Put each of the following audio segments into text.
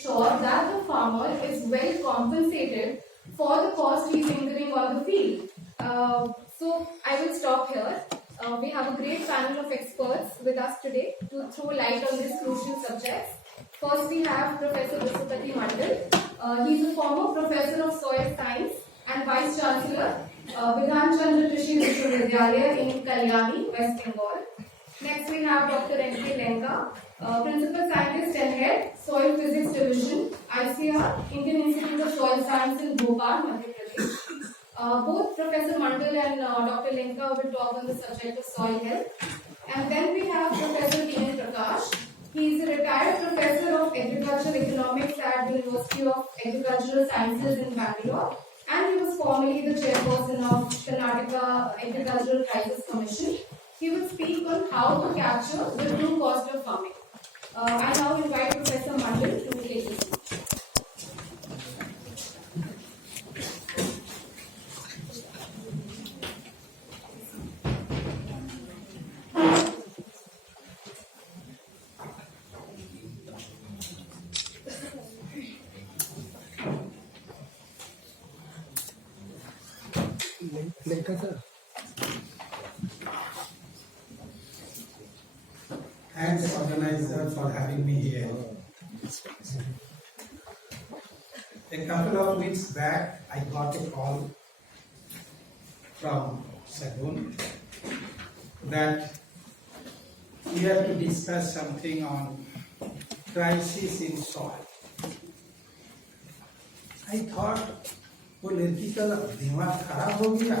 Sure that the farmer is well compensated for the cost he is incurring on the field. So I will stop here. We have a great panel of experts with us today to throw light on these crucial subjects. First we have Professor Visupati Mandal. He is a former professor of soil science and Vice Chancellor, Vidhan Chandra Krishi Vishwavidyalaya in Kalyani, West Bengal. Next we have Dr. N.K. Lenka, Principal Scientist and Head, Soil Physics Division, ICR, Indian Institute of Soil Science in Bhopal, Madhya Pradesh. Both Professor Mandal and Dr. Lenka will talk on the subject of soil health. And then we have Professor T.N. Prakash. He is a retired Professor of Agricultural Economics at the University of Agricultural Sciences in Bangalore. And he was formerly the chairperson of Karnataka Agricultural Crisis Commission. He will speak on how to capture the true cost of farming. I now invite Professor Mandal to take the speech. Thanks, organizer, for having me here. A couple of weeks back, I got a call from Sagun that we have to discuss something on crisis in soil. I thought, वो लड़की का दिमाग खराब हो गया.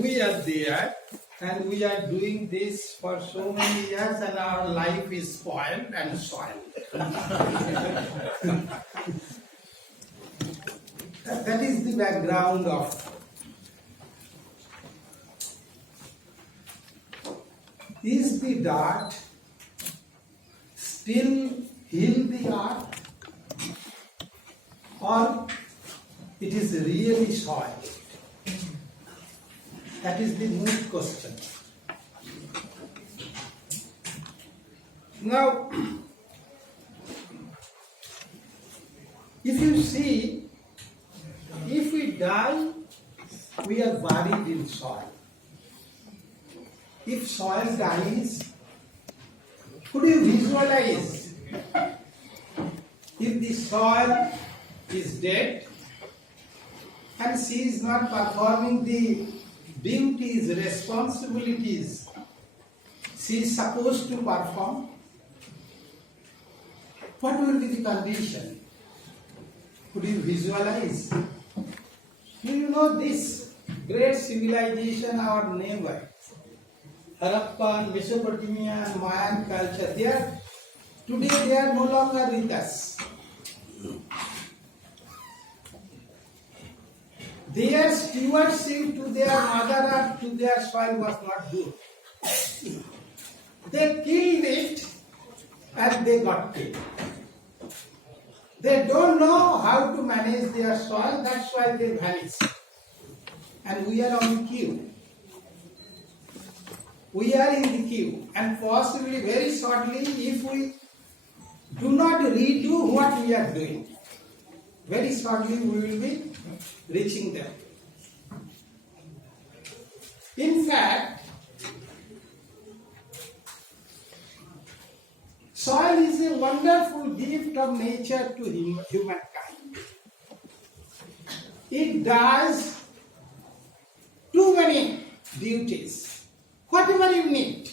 We are there and we are doing this for so many years and our life is spoiled and soiled. That is the background of. Is the dirt still heal the earth? Or it is really soiled? That is the moot question. Now, if you see, if we die, we are buried in soil. If soil dies, could you visualize if the soil is dead and she is not performing the duties, responsibilities she is supposed to perform? What will be the condition? Could you visualize? Do you know this great civilization, our neighbor, Harappan, Mesopotamia, and Mayan culture, today they are no longer with us. Their stewardship to their mother earth, to their soil was not good. They killed it and they got killed. They don't know how to manage their soil, that's why they vanish. And we are on the queue. We are in the queue, and possibly very shortly, if we do not redo what we are doing, very shortly we will be reaching them. In fact, soil is a wonderful gift of nature to humankind. It does too many duties. Whatever you need,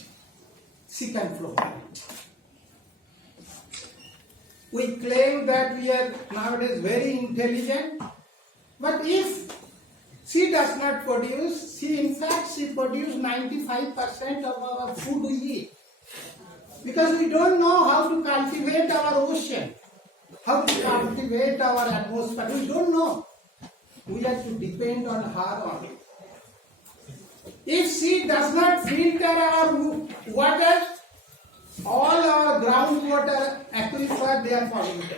she can provide. We claim that we are nowadays very intelligent, but if she does not produce, she produces 95% of our food we eat. Because we don't know how to cultivate our ocean, how to cultivate our atmosphere. We don't know. We have to depend on her only. If she does not filter our water, all our groundwater aquifer, they are polluted.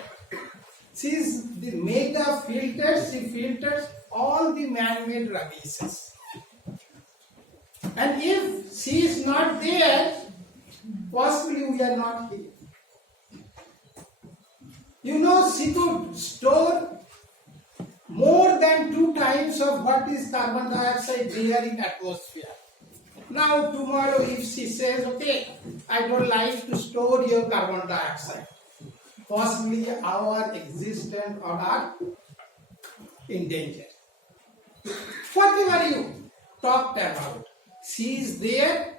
She is the mega filter, she filters all the man-made rubbish. And if she is not there, possibly we are not here. You know, she could store more than 2 times of what is carbon dioxide there in atmosphere. Now tomorrow if she says, okay, I don't like to store your carbon dioxide, possibly our existence on Earth in danger. Whatever you talked about, she is there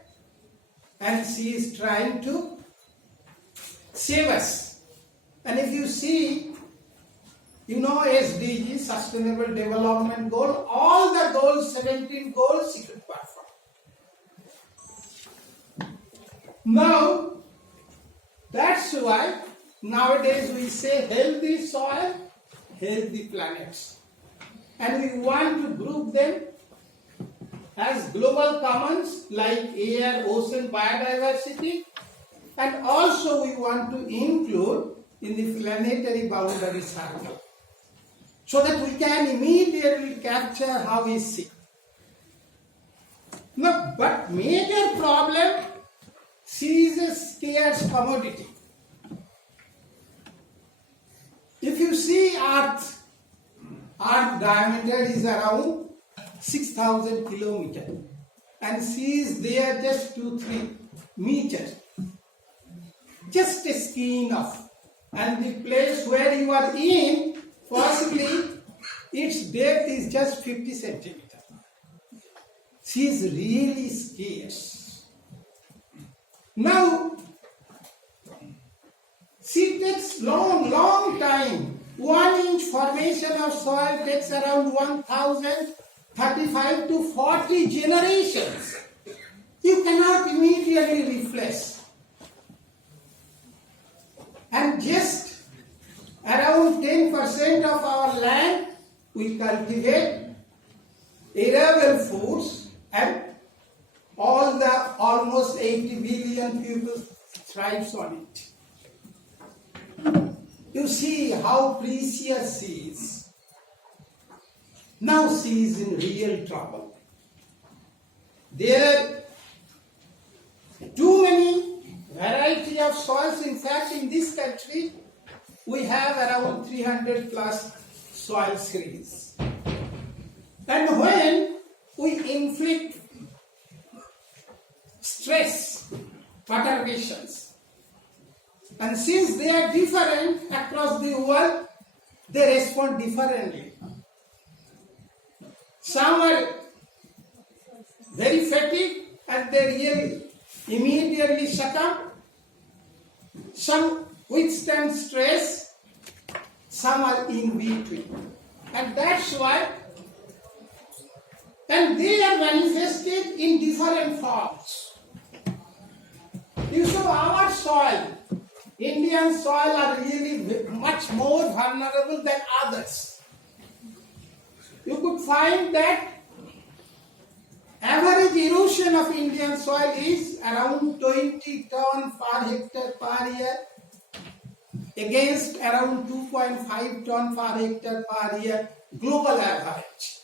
and she is trying to save us. And if you see, you know, SDG, Sustainable Development Goal, all the goals, 17 goals, she could perform. Now, that's why nowadays we say healthy soil, healthy planets. And we want to group them as global commons like air, ocean, biodiversity, and also we want to include in the planetary boundary circle, so that we can immediately capture how we see. No, but major problem, she is a scarce commodity. If you see Earth diameter is around 6,000 kilometers and she is there just 2-3 meters. Just a skin off. And the place where you are in, possibly its depth is just 50 centimeters. She is really scarce. Now, she takes long time. 1 inch formation of soil takes around 1,035 to 40 generations. You cannot immediately replace. And just around 10% of our land we cultivate arable foods, and all the almost 80 billion people thrives on it. You see how precious she is. Now she is in real trouble. There are too many variety of soils. In fact, in this country, we have around 300 plus soil series. And when we inflict stress, perturbations, and since they are different across the world, they respond differently. Some are very fatigued and they really immediately succumb. Some withstand stress, some are in between. And that's why, and they are manifested in different forms. You saw our soil, Indian soil, are really much more vulnerable than others. You could find that average erosion of Indian soil is around 20 ton per hectare per year against around 2.5 ton per hectare per year global average.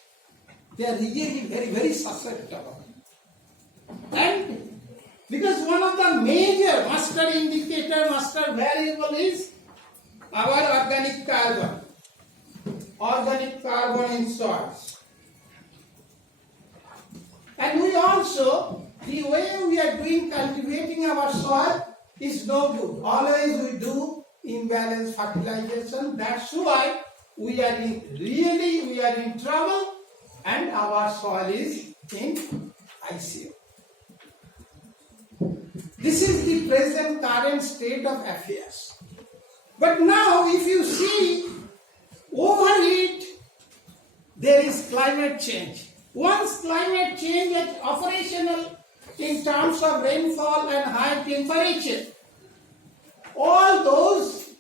They are really very susceptible. And because one of the major master indicator, master variable is our organic carbon in soils. And we also, the way we are doing cultivating our soil is no good. Always we do imbalanced fertilization. That's why we are in trouble and our soil is in ICU. This is the present current state of affairs. But now if you see over it, there is climate change. Once climate change is operational in terms of rainfall and high temperature, all those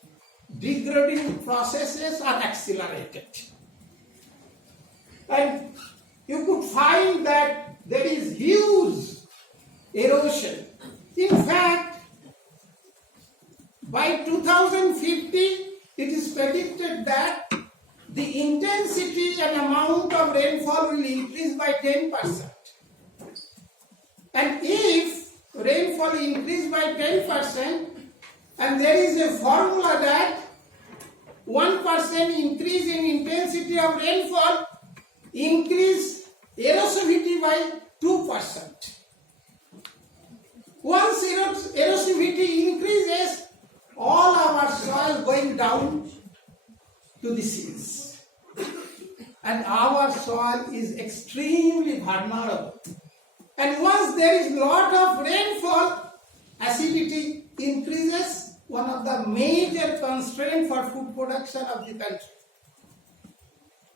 degrading processes are accelerated. And you could find that there is huge erosion. In fact, by 2050, it is predicted that the intensity and amount of rainfall will increase by 10%. And if rainfall increase by 10%, and there is a formula that 1% increase in intensity of rainfall increase erosivity by 2%. Once erosivity increases, all our soil going down to the seas. And our soil is extremely vulnerable. And once there is lot of rainfall, acidity increases, one of the major constraints for food production of the country.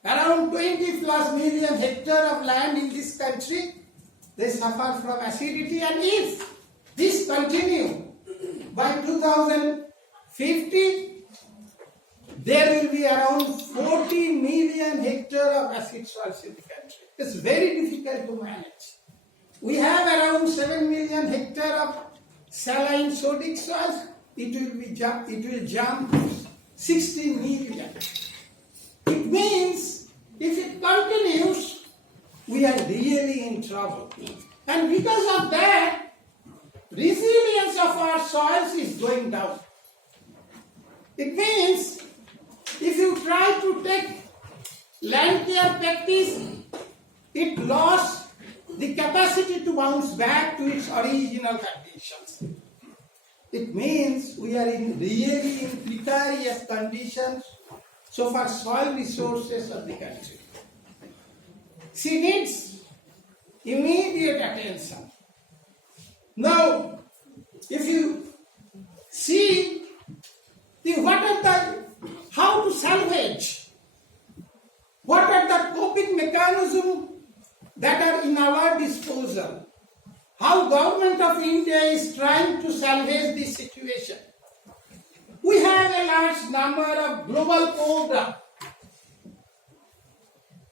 Around 20 plus million hectares of land in this country, they suffer from acidity, and if this continue by 2050, there will be around 40 million hectares of acid soils in the country. It's very difficult to manage. We have around 7 million hectares of saline sodic soils. It will jump to 60 million. It means if it continues, we are really in trouble. And because of that, resilience of our soils is going down. It means if you try to take land care practice, it lost the capacity to bounce back to its original conditions. It means we are really in precarious conditions so far soil resources of the country. She needs immediate attention. Now, if you see how to salvage, what are the coping mechanisms that are in our disposal, how government of India is trying to salvage this situation. We have a large number of global programs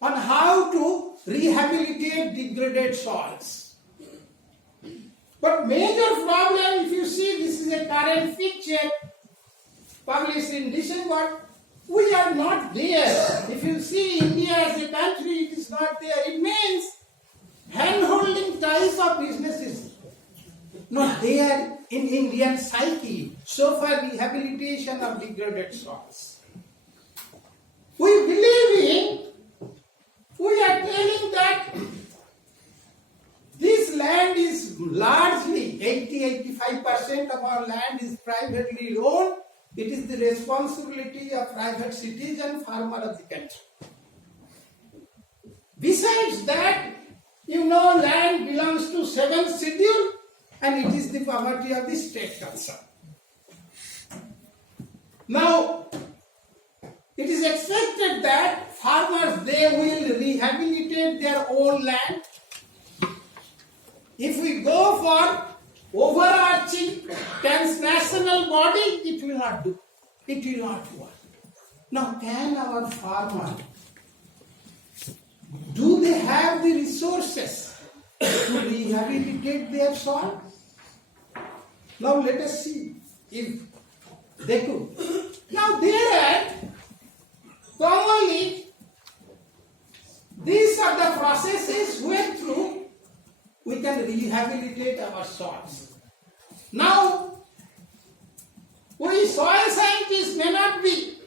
on how to rehabilitate degraded soils. But major problem, if you see, this is a current picture published in December, we are not there. If you see India as a country, it is not there. It means hand-holding type of business is not there in Indian psyche. So far, rehabilitation of degraded soils. We are telling that this land is largely, 80-85% of our land is privately owned. It is the responsibility of private citizen, farmer of the country. Besides that, land belongs to 7th schedule and it is the property of the state concern. Now, it is expected that farmers, they will rehabilitate their own land. If we go for overarching transnational body, it will not do. It will not work. Now, can our farmer, do they have the resources to rehabilitate their soil? Now, let us see if they could. Now, commonly, these are the processes went through we can rehabilitate our soils. Now, we soil scientists may not be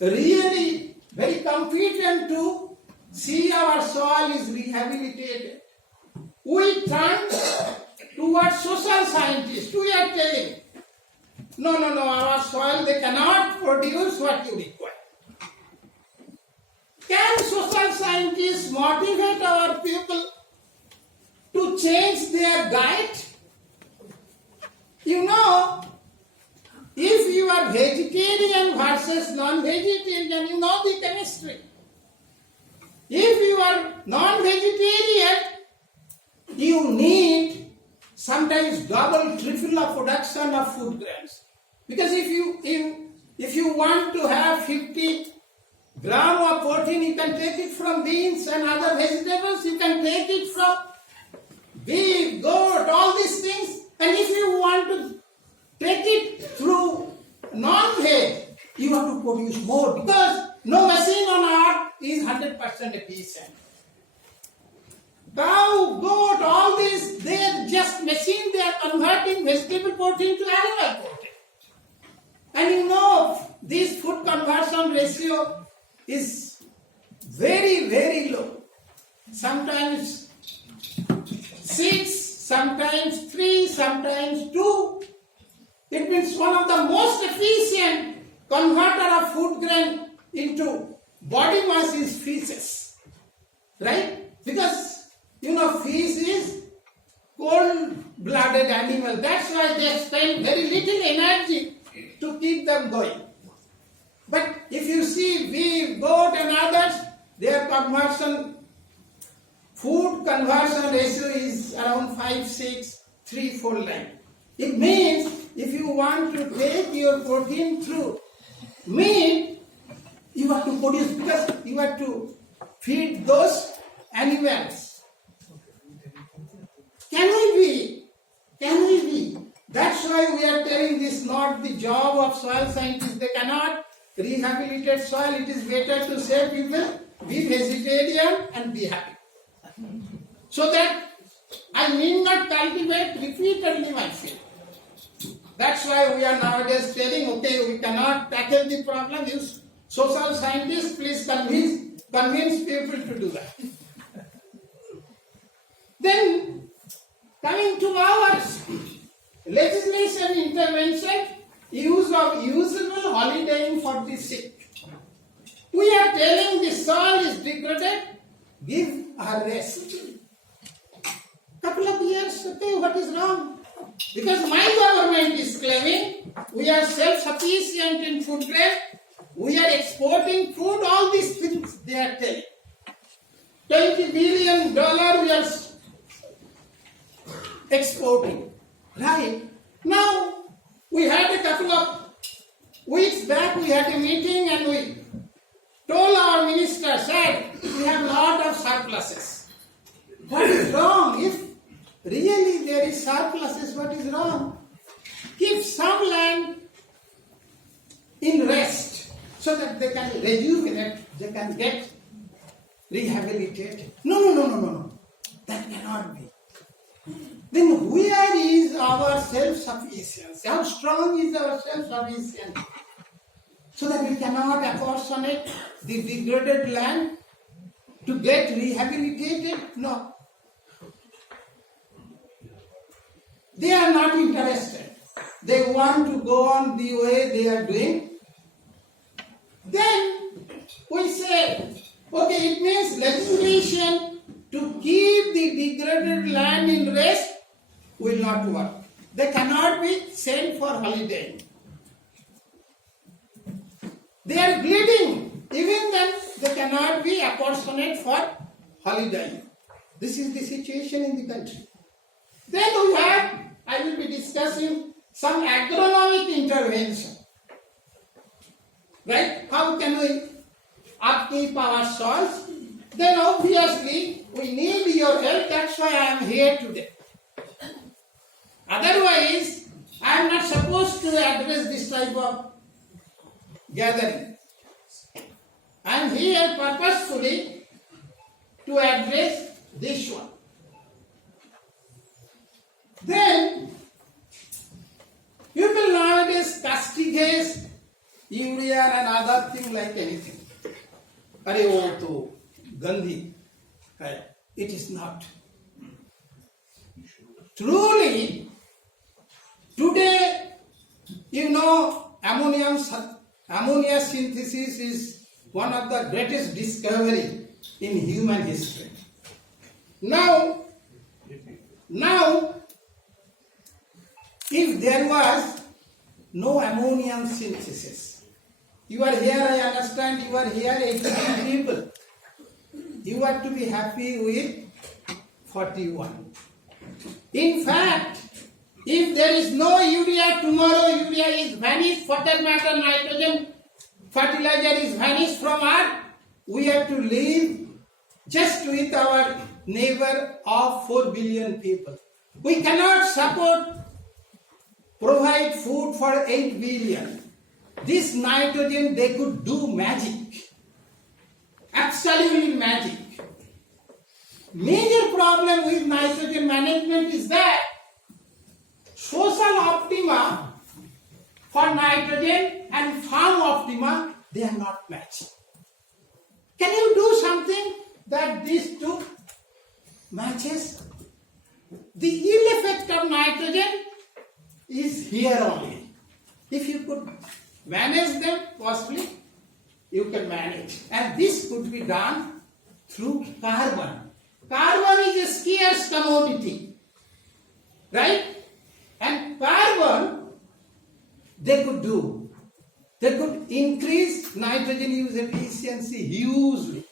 really very competent to see our soil is rehabilitated. We turn towards social scientists. We are telling, no, our soil, they cannot produce what you require. Can social scientists motivate our people to change their diet? If you are vegetarian versus non-vegetarian, you know the chemistry. If you are non-vegetarian, you need sometimes double, triple of production of food grains. Because if you want to have 50 gram of protein, you can take it from beans and other vegetables, you can take it from beef, goat, all these things. And if you want to take it through non-veg, you have to produce more because no machine on earth is 100% efficient. Cow, goat, all these, they are just machine, they are converting vegetable protein to animal protein. And ratio is very, very low. Sometimes 6, sometimes 3, sometimes 2. It means one of the most efficient converter of food grain into body mass is fishes. Right? Because, fish is cold-blooded animal. That's why they spend very little energy to keep them going. But if you see beef, goat and others, their food conversion ratio is around 5, 6, 3, 4 line. It means if you want to take your protein through meat, you have to produce, because you have to feed those animals. Can we be? That's why we are telling this not the job of soil scientists. They cannot rehabilitate soil. It is better to say people, be vegetarian and be happy. So that I need not cultivate repeatedly my field. That's why we are nowadays telling, okay, we cannot tackle the problem. You social scientists, please convince people to do that. Then, coming to our legislation intervention, use of usable holidaying for the sick. We are telling the soil is degraded, give a rest. Couple of years, okay, what is wrong? Because my government is claiming we are self-sufficient in food grain, we are exporting food, all these things they are telling. $20 billion we are exporting. Right? Now, we had a couple of weeks back, we had a meeting and we told our minister, said, we have a lot of surpluses. What is wrong? If really there is surpluses, what is wrong? Keep some land in rest so that they can rejuvenate, they can get rehabilitated. No. That cannot be. Then where is our self-sufficiency? How strong is our self-sufficiency? So that we cannot apportionate the degraded land to get rehabilitated? No. They are not interested. They want to go on the way they are doing. Then we say, okay, it means legislation to keep the degraded land in rest will not work. They cannot be sent for holiday. They are bleeding. Even then, they cannot be apportionate for holiday. This is the situation in the country. Then we have, I will be discussing some agronomic intervention. Right? How can we upkeep our soils? Then obviously, we need your help. That's why I am here today. Otherwise, I am not supposed to address this type of gathering. I am here purposefully to address this one. Then, people nowadays castigate urea and other things like anything. Arey wo to gandhi hai. It is not. Truly, today, ammonia synthesis is one of the greatest discovery in human history. Now, if there was no ammonium synthesis, you are here, I understand, you are here 18 people. You are to be happy with 41. In fact, if there is no urea, tomorrow urea is vanished, fertile matter, nitrogen, fertilizer is vanished from Earth, we have to live just with our neighbor of 4 billion people. We cannot provide food for 8 billion. This nitrogen, they could do magic. Absolutely magic. Major problem with nitrogen management is that social optima for nitrogen and farm optima they are not matching. Can you do something that these two matches? The ill effect of nitrogen is here only. If you could manage them, possibly you can manage. And this could be done through carbon. Carbon is a scarce commodity, right? And carbon, they could do. They could increase nitrogen use efficiency hugely.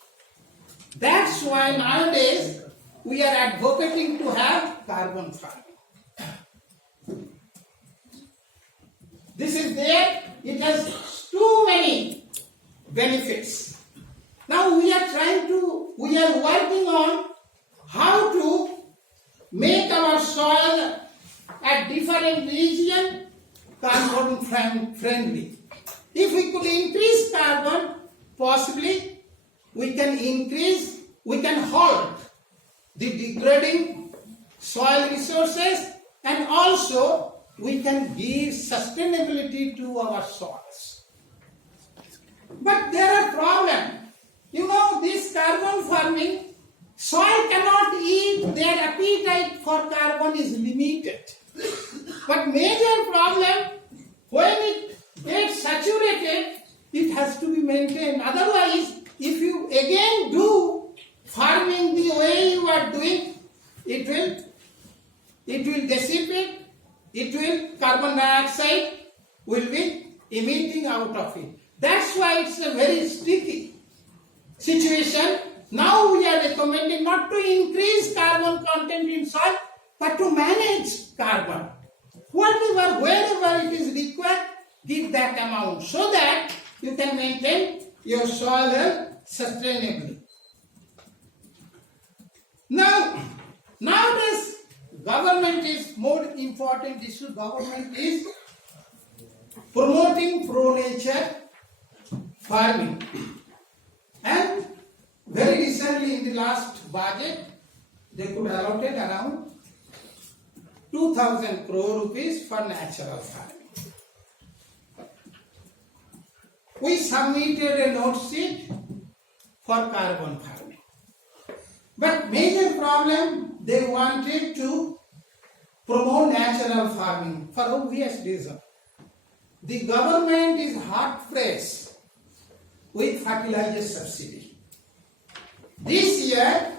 That's why nowadays we are advocating to have carbon farming. This is there, it has too many benefits. Now we are working on how to make our soil at different region carbon friendly. If we could increase carbon, possibly we can halt the degrading soil resources, and also we can give sustainability to our soils. But there are problems. You know, this carbon farming, soil cannot eat, their appetite for carbon is limited. But major problem, when it gets saturated, it has to be maintained. Otherwise, if you again do farming the way you are doing, it will dissipate, carbon dioxide will be emitting out of it. That's why it's a very sticky situation. Now we are recommending not to increase carbon content in soil, but to manage carbon. Wherever it is required, give that amount so that you can maintain your soil health sustainably. Nowadays, government is more important issue. Government is promoting pro-nature farming. And very recently in the last budget, they could allocate around 2,000 crore rupees for natural farming. We submitted a note sheet for carbon farming. But major problem, they wanted to promote natural farming for obvious reason. The government is hard pressed with fertilizer subsidy. This year,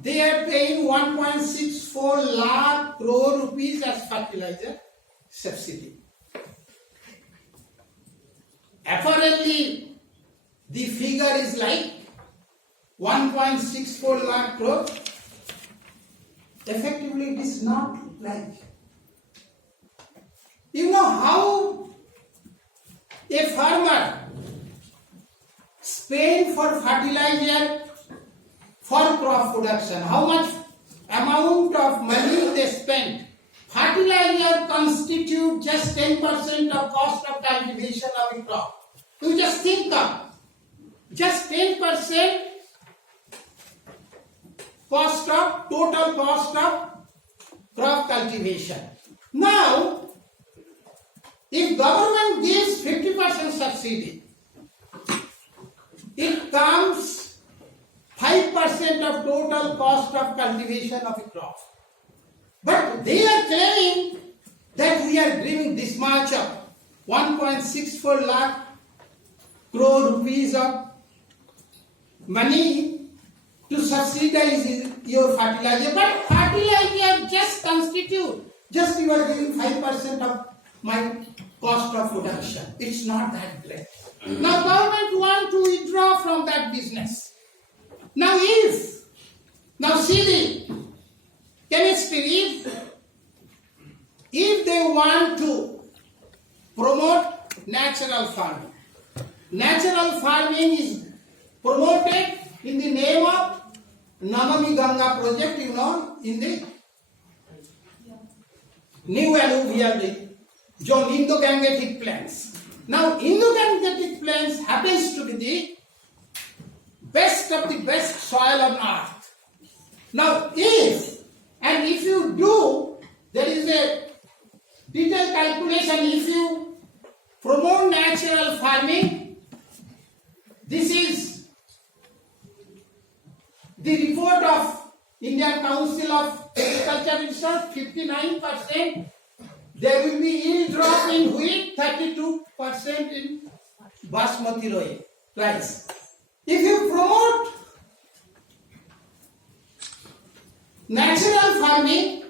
they are paying 1.64 lakh crore rupees as fertilizer subsidy. Apparently, the figure is like 1.64 lakh crore. Effectively, it is not like. You know how a farmer spends for fertilizer for crop production? How much amount of money they spend? Fertilizer constitutes just 10% of cost of cultivation of a crop. You just think of just 10% total cost of crop cultivation. Now, if government gives 50% subsidy, it comes 5% of total cost of cultivation of a crop. But they are claiming that we are giving this much of 1.64 lakh crore rupees of money to subsidize your fertilizer. But fertilizer just you are giving 5% of my cost of production. It's not that great. Now government want to withdraw from that business. Now see the chemistry, if they want to promote natural farming. Natural farming is promoted in the name of Namami Ganga project, you know, in the new alluvial zone, Indo-Gangetic plains. Now, Indo-Gangetic plains happens to be the best of the best soil on earth. Now, if you do, there is a detailed calculation, if you promote natural natural farming. This is the report of Indian Council of Agriculture Research. 59% there will be yield drop in wheat, 32% in basmati rice. If you promote natural farming,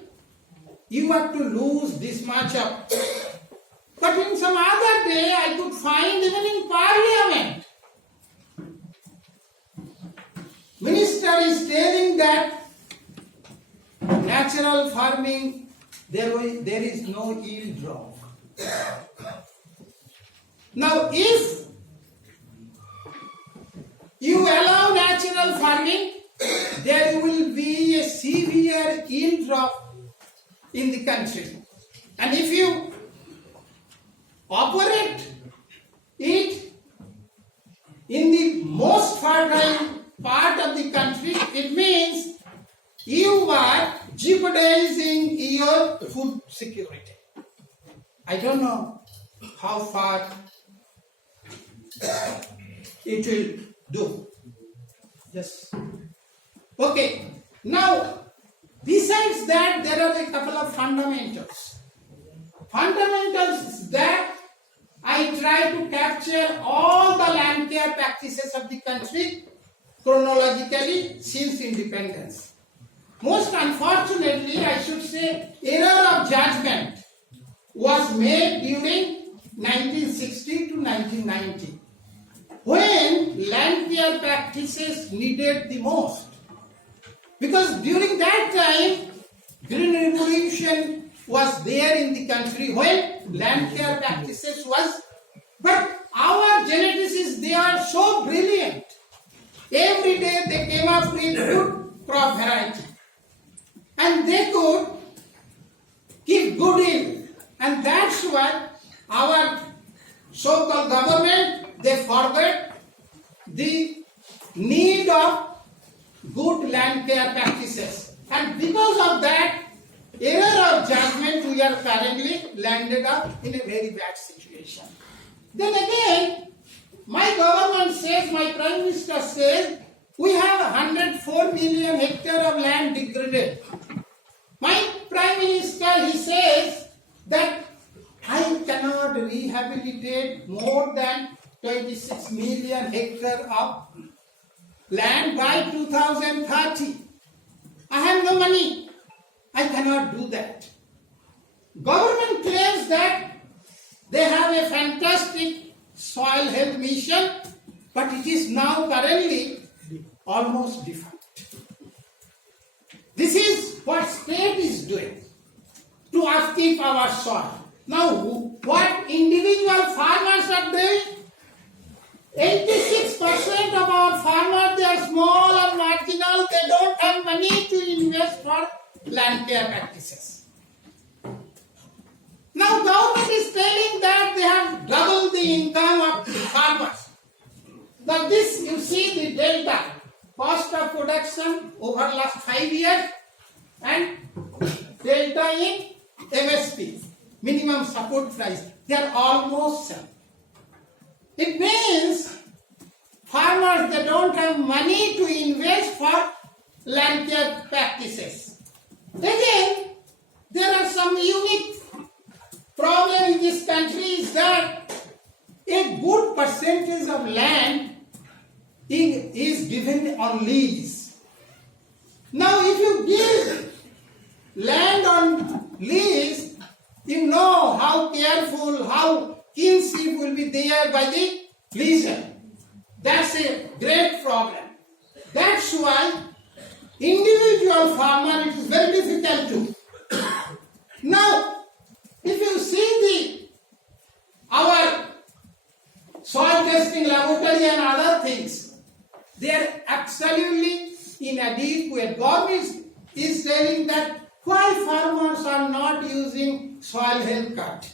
you have to lose this much of. But in some other day, I could find even in Parliament, Minister is telling that natural farming, there is no yield drop. Now, if you allow natural farming, there will be a severe yield drop in the country. And if you operate it in the most fertile part of the country, it means you are jeopardizing your food security. I don't know how far it will do. Yes. Okay. Now, besides that, there are a couple of fundamentals. Fundamentals that I try to capture all the land care practices of the country chronologically since independence. Most unfortunately, I should say, error of judgment was made during 1960 to 1990, when land care practices needed the most. Because during that time, Green Revolution was there in the country when land care practices was, but our geneticists, they are so brilliant. Every day they came up with good crop variety. And they could give good yield. And that's why our so-called government, they forgot the need of good land care practices. And because of that error of judgment, we are currently landed up in a very bad situation. Then again, my government says, my Prime Minister says, we have 104 million hectares of land degraded. My Prime Minister, he says that I cannot rehabilitate more than 26 million hectares of land by 2030. I have no money. I cannot do that. Government claims that they have a fantastic soil health mission, but it is now currently almost defunct. This is what state is doing to upkeep our soil. Now, what individual farmers are doing? 86% of our farmers, they are small or marginal. They don't have money to invest for land care practices. Now, government is telling that they have doubled the income of farmers. Now, this, you see the delta, cost of production over last 5 years and delta in MSP, minimum support price, they are almost same. It means farmers, they don't have money to invest for land care practices. Again, there are some unique problem in this country is that a good percentage of land is given on lease. Now, if you give land on lease, you know how careful, how kinship will be there by the leaser. That's a great problem. That's why individual farmer, it is very difficult to. Now, if you see our soil testing laboratory and other things, they are absolutely inadequate. Government is telling that why farmers are not using soil health card.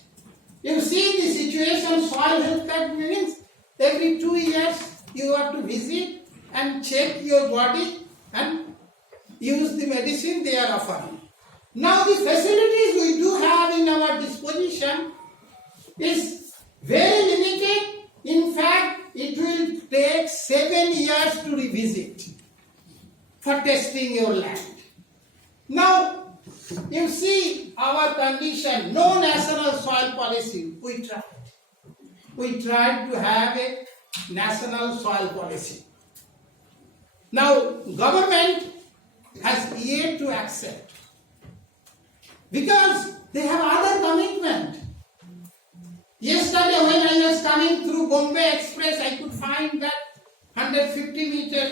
You see the situation, soil health card means every 2 years you have to visit and check your body and use the medicine they are offering. Now the facilities we do have in our disposition is very limited visit for testing your land. Now, you see our condition, no national soil policy. We tried to have a national soil policy. Now, government has yet to accept because they have other commitment. Yesterday when I was coming through Bombay Express, I could find that 150 meter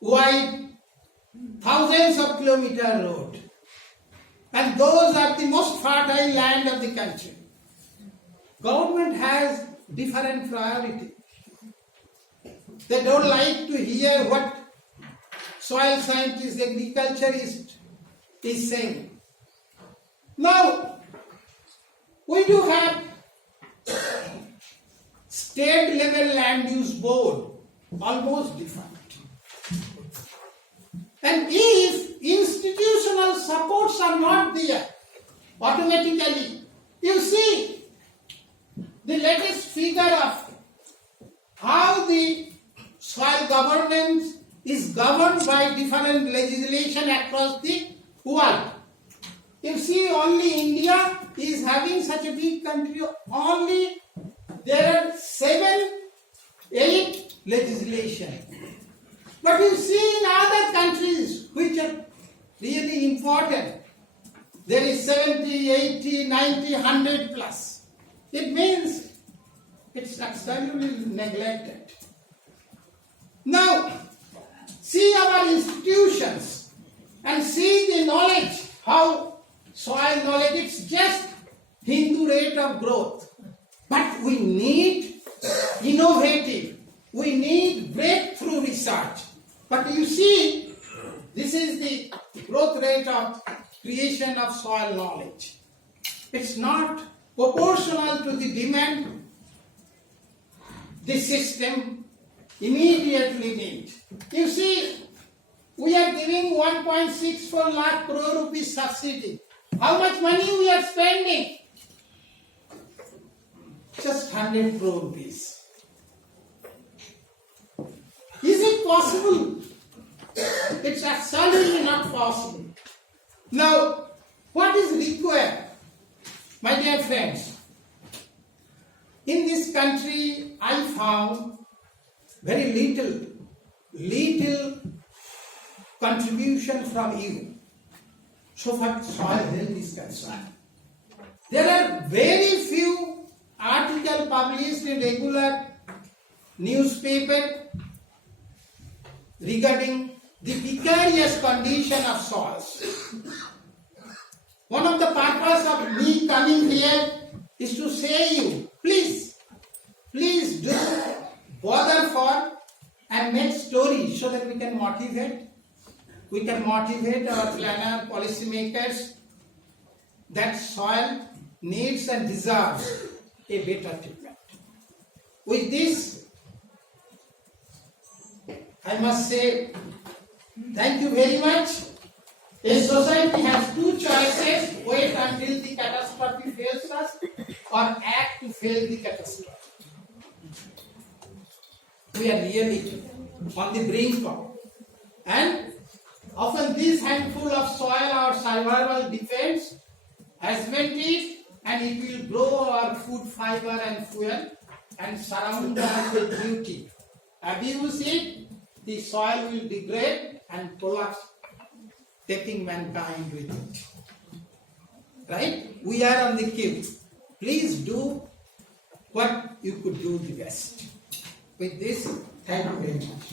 wide, thousands of kilometer road. And those are the most fertile land of the country. Government has different priority. They don't like to hear what soil scientist, agriculturist is saying. Now, we do have state level land use board, almost defunct. And if institutional supports are not there, automatically, you see the latest figure of how the soil governance is governed by different legislation across the world. You see, only India is having such a big country. Only there are 7, 8 legislation. But you see in other countries which are really important, there is 70, 80, 90, 100 plus. It means it's absolutely neglected. Now, see our institutions and see the knowledge, how soil knowledge, it's just Hindu rate of growth. But we need innovative, we need breakthrough research. But you see, this is the growth rate of creation of soil knowledge. It's not proportional to the demand. The system immediately needs. You see, we are giving 1.64 lakh crore rupees subsidy. How much money we are spending? Just 100 crore rupees. Is it possible? It's absolutely not possible. Now, what is required? My dear friends, in this country I found very little contribution from you so far soil health is concerned. There are very few articles published in regular newspaper regarding the precarious condition of soils. One of the purpose of me coming here is to say you, please do bother for and make stories so that we can motivate our planner, policymakers that soil needs and deserves a better treatment. With this, I must say thank you very much. A society has two choices: wait until the catastrophe fails us or act to fail the catastrophe. We are really on the brink of, and often this handful of soil, our survival defense, has meant it, and it will grow our food fiber and fuel and surround us with beauty. Abuse it, the soil will degrade and collapse, taking mankind with it. Right? We are on the cube. Please do what you could do the best. With this, thank you very much.